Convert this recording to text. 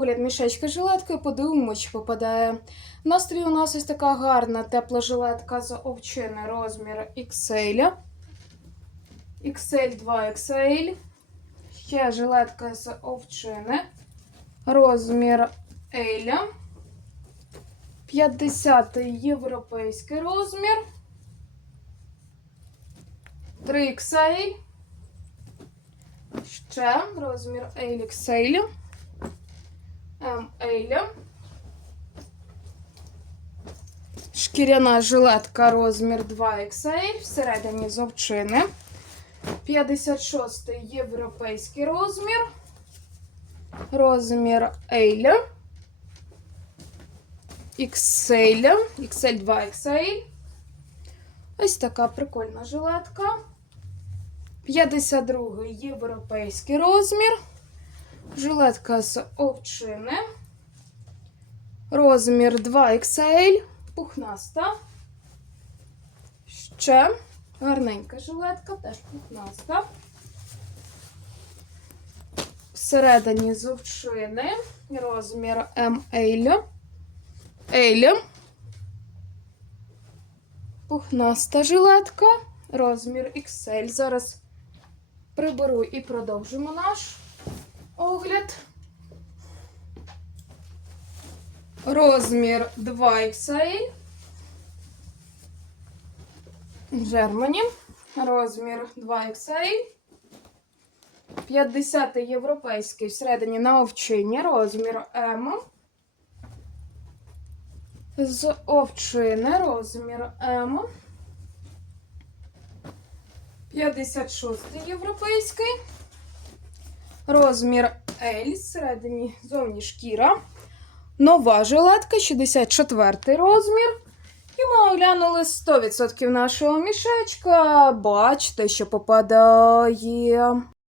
огляд мішечка жилеткою, подивимося, чи попадає. В настрій у нас ось така гарна тепла жилетка з овчини розмір XL. XL 2XL. Ще жилетка з овчини. Розмір L. 50 європейський розмір. 3XL. Ще розмір LXL. ML. Шкіряна жилетка розмір 2XL. Всередині з овчини. 56 європейський розмір. Розмір L. XL. XL 2XL. Ось така прикольна жилетка. 52 європейський розмір. Жилетка з овчини. Розмір 2XL. Пухнаста. Ще гарненька жилетка, теж пухнаста. Всередині з. Розмір ML. L. Пухнаста жилетка. Розмір XL. Зараз приберу і продовжимо наш огляд. Розмір 2XL. Джермані. Розмір 2XL. 50 європейський всередині на овчині. Розмір М. З овчини розмір М. 56 європейський. Розмір L. Всередині зовні шкіра. Нова жилетка, 64 розмір. І ми оглянули 100% нашого мішечка. Бачите, що попадає.